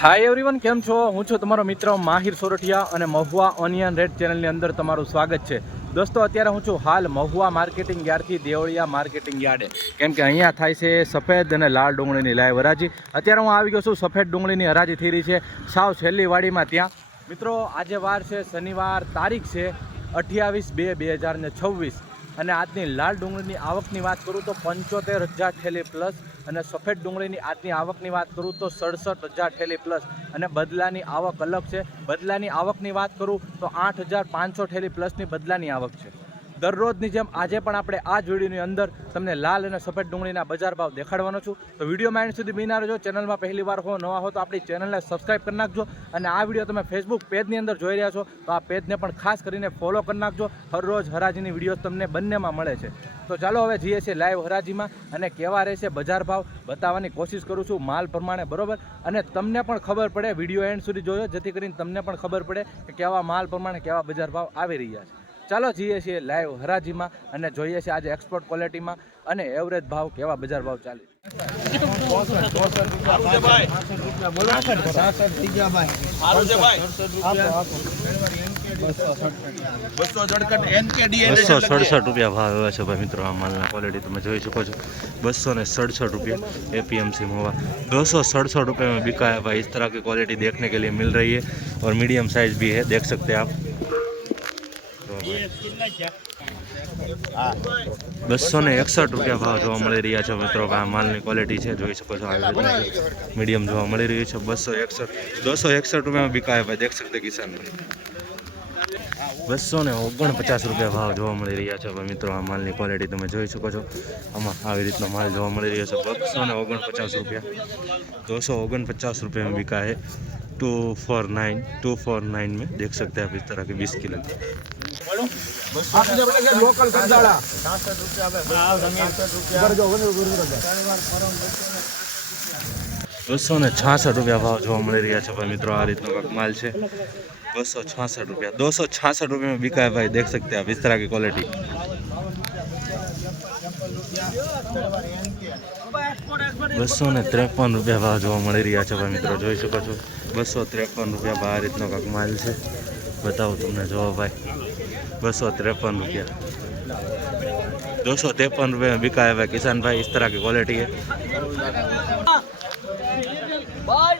Hi everyone केम छो हूँ छूँ तमारो मित्र माहिर सोरठिया और महुआ ओनियन रेट चेनल अंदर तमारू स्वागत है। दोस्तों अत्यारे हूँ छूँ हाल महुआ मार्केटिंग यार्ड थी देवळिया मार्केटिंग यार्डे केम के अहींया थाय छे सफेद और लाल डूंगळीनी लाइव हराजी। अत्यारे हूँ आवी गयो छूँ सफेद डूंगळीनी हराजी थई रही है साव छेल्ली वाड़ीमां। त्यां मित्रों आज वार है शनिवार तारीख है 28/2/2026 અને આજની લાલ ડુંગળીની આવકની વાત કરું તો 75,000 થેલી પ્લસ અને સફેદ ડુંગળીની આજની આવકની વાત કરું તો 67,000 થેલી પ્લસ અને બદલાની આવક અલગ છે। બદલાની આવકની વાત કરું તો 8,500 થેલી પ્લસની બદલાની આવક છે। દરરોજની જેમ આજે પણ આપણે આ જ વિડીયોની અંદર તમને લાલ અને સફેદ ડુંગળીના બજાર ભાવ દેખાડવાનો છું। તો વિડીયોમાં એન્ડ સુધી બિના રહેજો। ચેનલમાં પહેલી વાર હો નવા હો તો આપણી ચેનલને સબસ્ક્રાઈબ કરી નાખજો અને આ વિડીયો તમે ફેસબુક પેજની અંદર જોઈ રહ્યા છો તો આ પેજને પણ ખાસ કરીને ફોલો કરી નાખજો। હરરોજ હરાજીની વિડીયો તમને બંનેમાં મળે છે। તો ચાલો હવે જઈએ છીએ લાઈવ હરાજીમાં અને કેવા રહેશે બજાર ભાવ બતાવવાની કોશિશ કરું છું માલ પ્રમાણે, બરોબર। અને તમને પણ ખબર પડે, વિડીયો એન્ડ સુધી જોયો જેથી કરીને તમને પણ ખબર પડે કે કેવા માલ પ્રમાણે કેવા બજાર ભાવ આવી રહ્યા છે। ચાલો જઈએ છીએ લાઈવ હરાજીમાં અને જોઈએ છીએ આજે એક્સપોર્ટ ક્વોલિટીમાં અને એવરેજ ભાવ કેવા બજાર ભાવ ચાલે। ₹267 भाव एवा छे भाई मित्रों। आ मालना क्वॉलिटी तमे जोई शको छो। ₹267 एपीएमसी महुआ ₹267 में बिका है भाई। इस तरह की क्वालिटी देखने के लिए मिल रही है और मीडियम साइज भी है, देख सकते हैं आप। ₹261 भाव જોવા મળી રહ્યા છે મિત્રો। આ માલની ક્વોલિટી છે, જોઈ શકો છો। આવી રીતે મીડિયમ જોવા મળી રહ્યું છે। ₹261 में बिका है भाई, देख सकते किसान भाई। ₹249 ભાવ જોવા મળી રહ્યા છે ભાઈ મિત્રો। આ માલની ક્વોલિટી તમે જોઈ શકો છો। આમાં આવી રીતનો માલ જોવા મળી રહ્યો છે। ₹249 ₹249 में बिका है। 249 में देख सकते हैं आप इस तरह के 20 किलो। ₹266 भाव જોવા મળી રહ્યા છે ભાઈ મિત્રો। આ રીતનો કાંઈક માલ છે। ₹266 में बिका है भाई, देख सकते हैं आप इस तरह की क्वालिटी। ₹253 भाव જોવા મળી રહ્યા છે ભાઈ મિત્રો, જોઈ શકો છો। ₹253 ભાવ આ રીતનો કાંઈક માલ છે। બતાવું તમને, જો ભાઈ ₹253 ₹253 में बिका है भाई किसान भाई, इस तरह की क्वालिटी है। भाई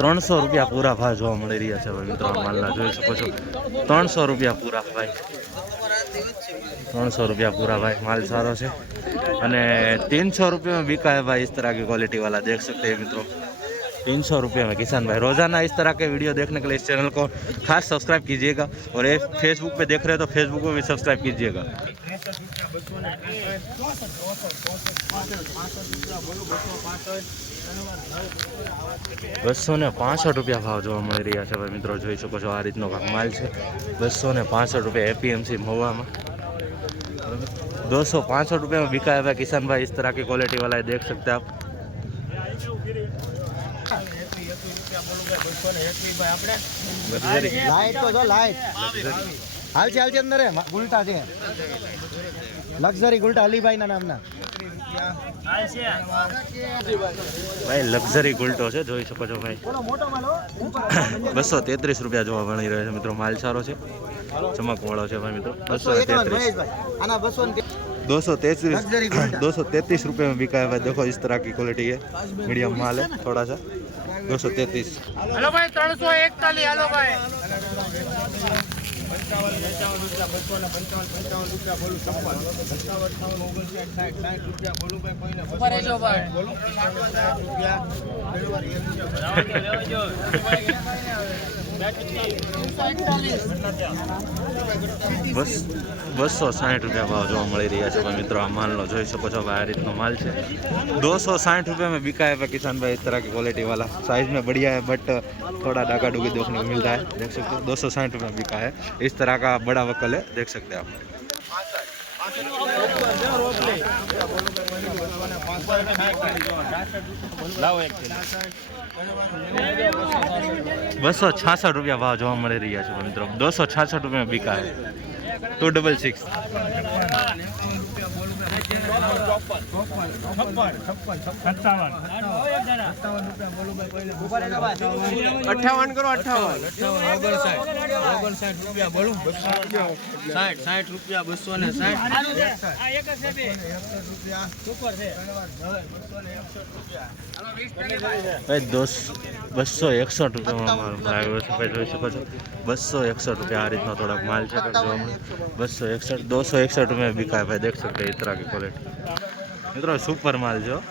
₹300 पूरा भाव જોવા મળી રહ્યા છે ભાઈ મિત્રો। માલના જોઈ શકો છો। ₹300 પૂરા ભાઈ, ₹300 पूरा भाई। माल सारो है અને ₹300 में बिका है भाई, इस तरह की क्वालिटी वाला, देख सकते हैं मित्रों। ₹300 में किसान भाई। रोजाना इस तरह के वीडियो देखने के लिए इस चैनल को खास सब्सक्राइब कीजिएगा और ये फेसबुक पे देख रहे हैं तो फेसबुक पे भी सब्सक्राइब कीजिएगा। ₹265 भाव જોવા મળી રહ્યા છે ભાઈ મિત્રો, જોઈ શકો છો। આ રીતનો માલ છે। ₹265 एपीएमसी महुआ में। ₹265 में बिका है भाई किसान भाई, इस तरह की क्वालिटी वाला है, देख सकते हैं आप। लाइट तो जो लाइट हाल चाल के अंदर है गुलटा છે લક્ઝરી ગુલટા અલીભાઈ ના નામના ભાઈ લક્ઝરી ગુલટો છે, જોઈ શકો છો ભાઈ। ₹233 જોવા મળી રહ્યો છે મિત્રો। માલ સારો છે, ચમકવાળો છે ભાઈ મિત્રો। ₹233 में बिका है भाई। देखो इस तरह की क्वालिटी है, मीडियम माल है थोड़ा सा। 233। हेलो भाई 341 हेलो भाई। ₹260 भाव જોવા મળી રહ્યા છે ભાઈ મિત્રો। આ માલનો જોઈ શકો છો ભાઈ, આ રીતનો માલ છે। ₹260 में बिका है भाई किसान भाई, इस तरह की क्वालिटी वाला। साइज में बढ़िया है बट थोड़ा डाका डूगी देखने को मिलता है, देख सकते हो। 260 में बिका है, इस तरह का बड़ा वकल है, देख सकते हैं आप। ₹266 भाव જોવા મળી રહ્યા છે મિત્રો। ₹266 में बिका है। 266। ₹58 કરો 58 રૂપિયા બોલું 60 રૂપિયા 261 રૂપિયામાં મારો ભાઈ તમે જોઈ શકો છો 261 રૂપિયા આ રીતનો થોડાક માલ છે જોવા મળે 261 રૂપિયા बिका भाई देख सकते हैं इस तरह की क्वालिटी मित्रों सुपर माल जो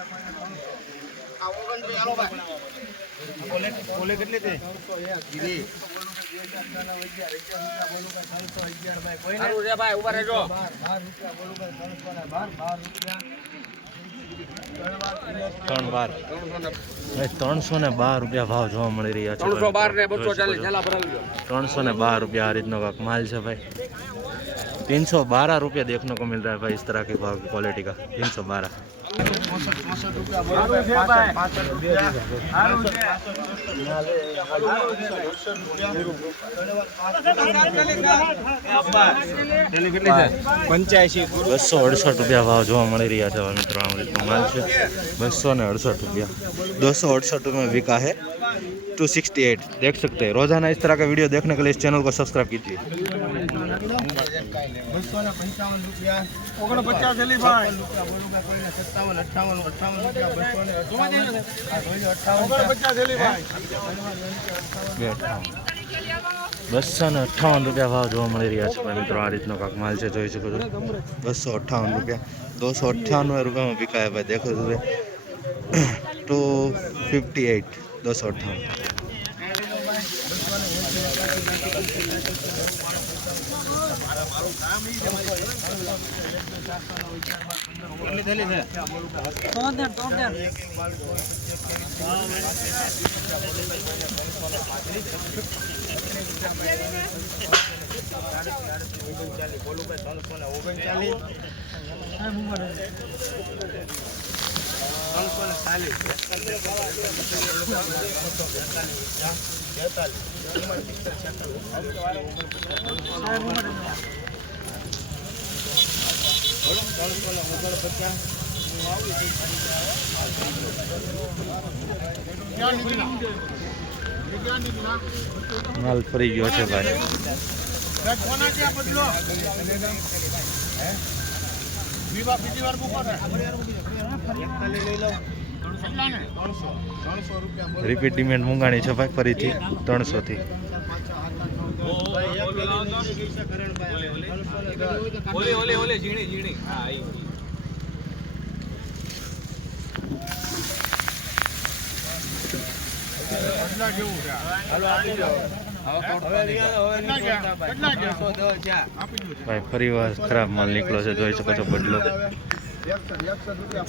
₹312 ભાવ જોવા મળી રહ્યા છે ₹312 રૂપિયા આ રીતનો કાંક માલ છે ભાઈ ₹312 देखने को मिल रहा है भाई इस तरह के भाव की क्वालिटी का 312 ₹268 भाव જોવા મળી રહ્યા છે મિત્રો આ રીતનો માલ છે ₹268 268 में बिका है 268 देख सकते हैं रोजाना इस तरह का वीडियो देखने के लिए इस चैनल को सब्सक्राइब कीजिए 255 રૂપિયા 258 રૂપિયા ભાવ જોવા મળી રહ્યા છે મિત્રો આ રીતનો કાંક માલ છે જોઈ શકો છો 258 રૂપિયા 298 રૂપિયામાં વિકાય ભાઈ દેખો છો 258 258 माल फरी गयो છે ભાઈ रिपीट डिमांड मंगाणी છે ભાઈ ફરીથી 300 થી ઓલે ઝીણી હા આઈ ભાઈ ફરી વાર ખરાબ માલ નીકળ્યો છે જોઈ શકો છો બદલો 162 રૂપિયા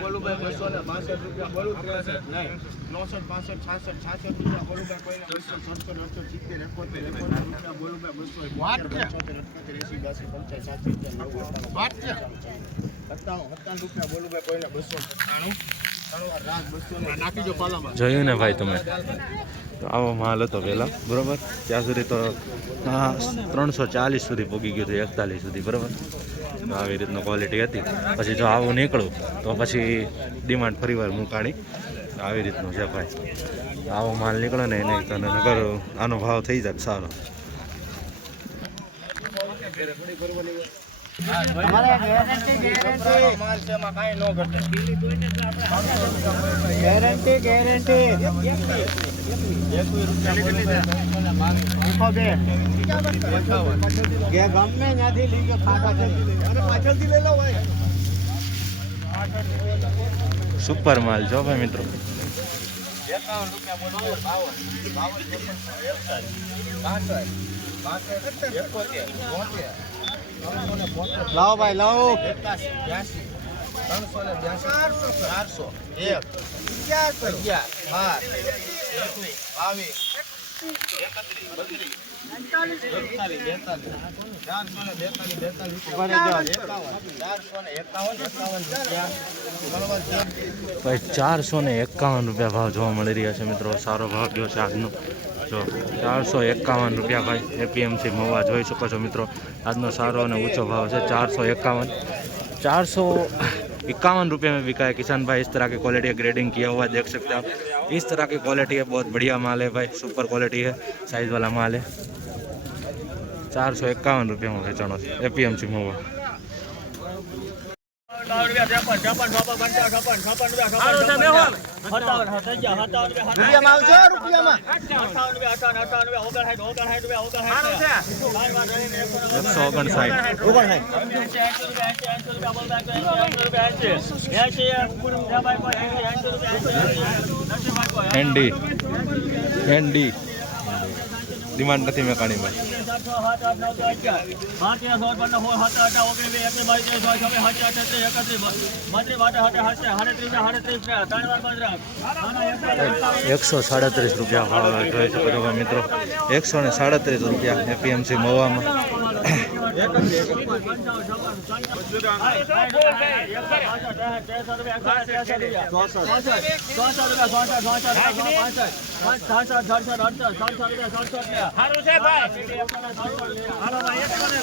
બોલું ભાઈ 262 રૂપિયા બોલું 63 નહીં 965 66 રૂપિયા બોલું ભાઈ 270 270 રૂપિયા બોલું ભાઈ 200 વાત કે 80 85 વાત કે 57 રૂપિયા બોલું ભાઈ કોઈને 297 જોયું ને ભાઈ તમે તો આવો માલ હતો પહેલાં બરાબર ત્યાં સુધી તો 340 સુધી પહોંચી ગયું હતું 41 સુધી બરાબર તો આવી રીતનો ક્વોલિટી હતી પછી જો આવું નીકળું તો પછી ડિમાન્ડ ફરીવાર મૂકાણી આવી રીતનું છે ભાઈ આવો માલ નીકળે ને એને તને નગર આનો ભાવ થઈ જાય સારો સુપર માલ જો ભાઈ મિત્રો લાવો ભાઈ લાવો 382 ભાઈ 451 રૂપિયા ભાવ જોવા મળી રહ્યા છે મિત્રો સારો ભાવ ગયો છે આજનો જો 451 રૂપિયા ભાઈ એપીએમસી મવા જોઈ શકો છો મિત્રો। આજનો સારો અને ऊंचा भाव है 451 रुपये में बिका है किसान भाई। इस तरह की क्वालिटी है, ग्रेडिंग किया हुआ है, देख सकते हैं आप। इस तरह की क्वालिटी है, बहुत बढ़िया माल है भाई, सुपर क्वालिटी है, साइज वाला माल है। 451 रुपये में बेचना एपीएमसी मवा। રૂપિયામાં આવજો રૂપિયામાં 159 एनडी डिमांड नहीं मैं काढ़ी में ₹137 भाव જોઈ શકો છો મિત્રો। 137 રૂપિયા એપીએમસી મવામાં।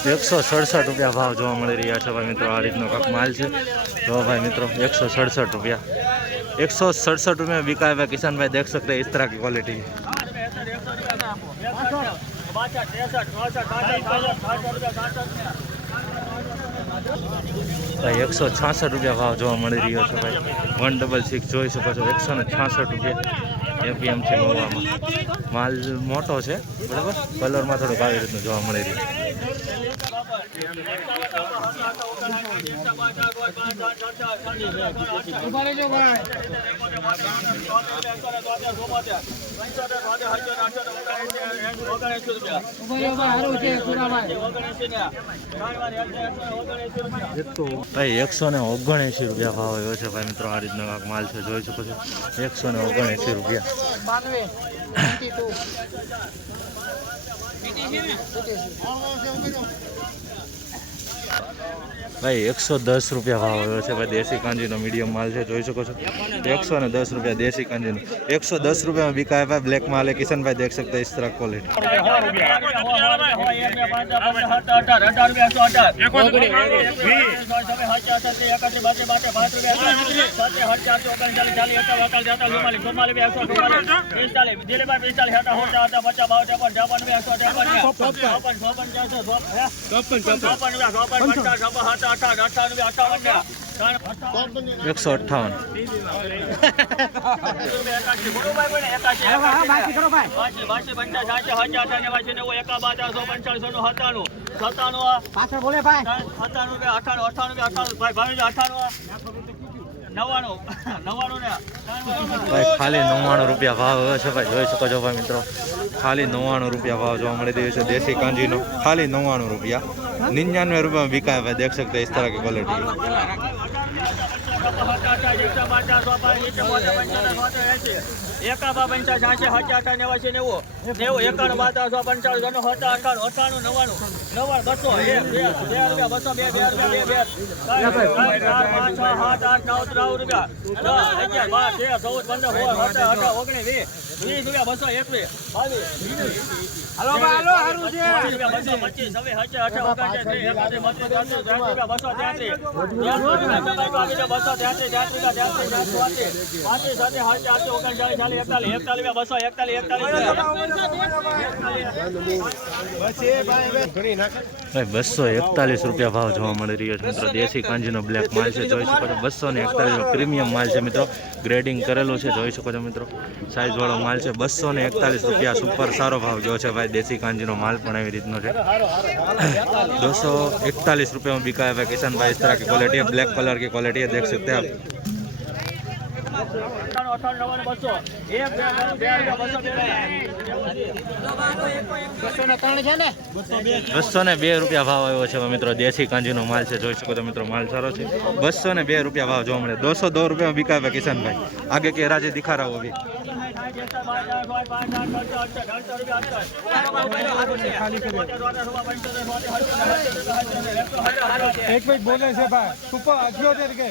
₹167 भाव જોવા મળી રહ્યા છે ભાઈ મિત્રો। આ રીતનો કાંક માલ છે જો भाई मित्रों 167 रुपया 167 रुपये में बिका है किसान भाई, देख सकते हैं इस तरह की क्वालिटी है। भाई 166 रुपया भाव જોવા મળી રહ્યો છે ભાઈ। 166 જોઈ શકો છો 166 रुपया એપીએમસી મવામાં। માલ મોટો છે બરાબર, કલરમાં થોડુંક આવી રીતનું જોવા મળી રહ્યું। ભાઈ 179 રૂપિયા ભાવ આવ્યો છે ભાઈ મિત્રો। આ રીતનો કાંક માલ છે જોઈ શકો છો 179 રૂપિયા। भाई 110 रुपया भाव આવ્યો છે ભાઈ। देसी कांजीનો मीडियम माल है જોઈ શકો છો 110 रुपया देसी कांजीનો। 110 रुपया में बिका है भाई, ब्लैक माल है किसान भाई, देख सकते हैं इस तरह क्वालिटी। ₹158 भाई खाली 99 रुपया भाव है भाई, જોઈ શકો છો ભાઈ મિત્રો। खाली 99 रुपया भाव जो मળી રહ્યો છે देसी कांजीનો। खाली 99 रुपया 99 रुपया में बिका है भाई, देख सकते हैं इस तरह की क्वालिटी है। भाई 241 रुपया भाव જોવા મળી રહ્યો છે મિત્રો। દેશી કાંજીનો બ્લેક માલ છે જોઈ શકો છો 241 પ્રીમિયમ માલ છે મિત્રો, ગ્રેડિંગ કરેલું છે જોઈ શકો છો મિત્રો। સાઇઝ વાળો માલ છે 241 रुपया, सुपर सारो भाव जो है भाई। देसी कांजीनो माल पण एवी रीतनो है 241 रुपया में बिका है किसान भाई। इस तरह की क्वालिटी है, ब्लैक कलर की क्वालिटी है, देख सकते हैं आप। 202 रुपया भाव आयो है मित्रों। देसी कांजीनो माल है જોઈ શકો છો મિત્રો, माल सारो है। 202 रुपया भाव जो મળે 202 रुपया में बिका है किसान भाई। आगे के राजे दिखा रहा हूँ अभी। એક મિનિટ બોલે છે ભાઈ સુપર 78 કે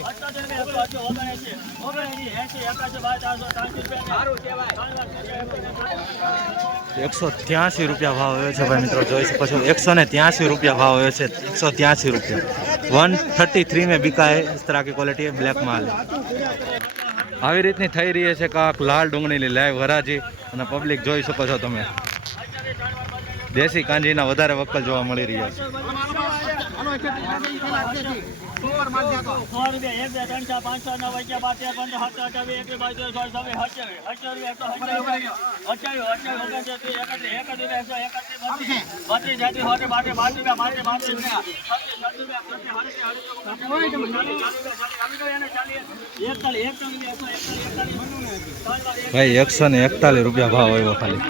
183 રૂપિયા ભાવ આવ્યો છે ભાઈ મિત્રો, જોઈ શકો છો 183 રૂપિયા ભાવ આવ્યો છે, 183 રૂપિયા। 133 में बिका है इस तरह की क्वालिटी है, ब्लैक माल है। આવી રીતની થઈ રહી છે કાંક લાલ ડુંગળીની લાઈવ હરાજી, અને પબ્લિક જોઈ શકો છો તમે, દેશી કાંજીના વધારે વકલ જોવા મળી રહ્યા છે। ભાઈ 141 રૂપિયા ભાવ આવ્યો ખાલી।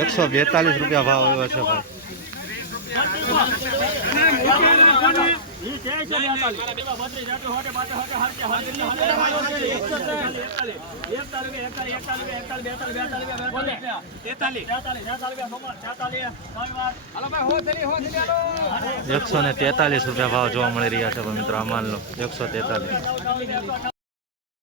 ₹142 રૂપિયા ભાવ આવ્યો છે ભાઈ। ₹143 રૂપિયા ભાવ જોવા મળી રહ્યા છે મિત્રો, આ માલ નો 143।